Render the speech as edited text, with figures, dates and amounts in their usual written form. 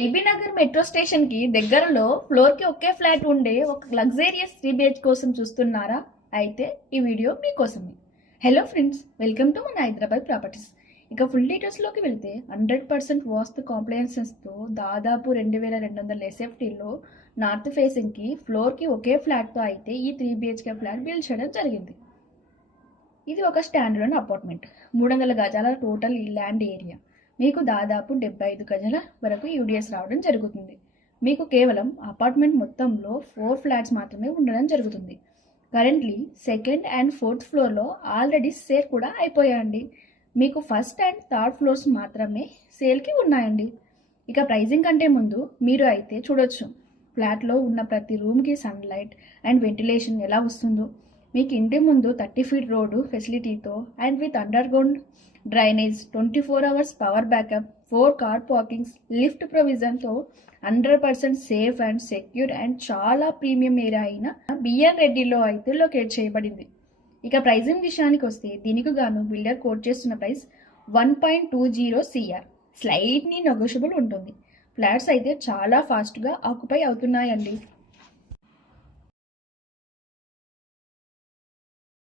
LB Nagar metro station కి దగ్గరలో floor కి ఒకే ఫ్లాట్ ఉండే ఒక లగ్జరియస్ 3 BH కోసం చూస్తున్నారా? అయితే ఈ వీడియో మీకోసమే. హలో ఫ్రెండ్స్, వెల్కమ్ టు మన హైదరాబాద్ ప్రాపర్టీస్. ఇక ఫుల్ డీటెయిల్స్లోకి వెళ్తే 100% వాస్తు కాంప్లయన్సెస్తో దాదాపు 2200 ఎస్ఎఫ్టీలో నార్త్ ఫేసింగ్కి ఫ్లోర్కి ఒకే ఫ్లాట్తో అయితే ఈ 3 BHK ఫ్లాట్ బిల్డ్ చేయడం జరిగింది. ఇది ఒక స్టాండర్డ్ అపార్ట్మెంట్. 300 గజాల టోటల్ ఈ ల్యాండ్ ఏరియా. మీకు దాదాపు 75 గజాల వరకు యూడిఎస్ రావడం జరుగుతుంది. మీకు కేవలం అపార్ట్మెంట్ మొత్తంలో 4 ఫ్లాట్స్ మాత్రమే ఉండడం జరుగుతుంది. కరెంట్లీ సెకండ్ అండ్ ఫోర్త్ ఫ్లోర్లో ఆల్రెడీ సేల్ కూడా అయిపోయాయండి. మీకు ఫస్ట్ అండ్ థర్డ్ ఫ్లోర్స్ మాత్రమే సేల్కి ఉన్నాయండి. ఇక ప్రైజింగ్ కంటే ముందు మీరు అయితే చూడొచ్చు ఫ్లాట్లో ఉన్న ప్రతి రూమ్కి సన్లైట్ అండ్ వెంటిలేషన్ ఎలా వస్తుందో. మీకు ఇంటి ముందు 30 ఫీట్ రోడ్డు ఫెసిలిటీతో and with underground drainage, 24 hours power backup, 4 car parkings, lift ప్రొవిజన్తో 100% సేఫ్ అండ్ సెక్యూర్ అండ్ చాలా ప్రీమియం ఏరియా అయిన బిఎన్ రెడ్డిలో అయితే లొకేట్ చేయబడింది. ఇక ప్రైజింగ్ విషయానికి వస్తే దీనికి గాను బిల్డర్ కోట్ చేస్తున్న ప్రైస్ 1.20 CR. స్లైట్లీ నెగోషియబుల్ ఉంటుంది. ఫ్లాట్స్ అయితే చాలా ఫాస్ట్గా ఆక్యుపై అవుతున్నాయండి.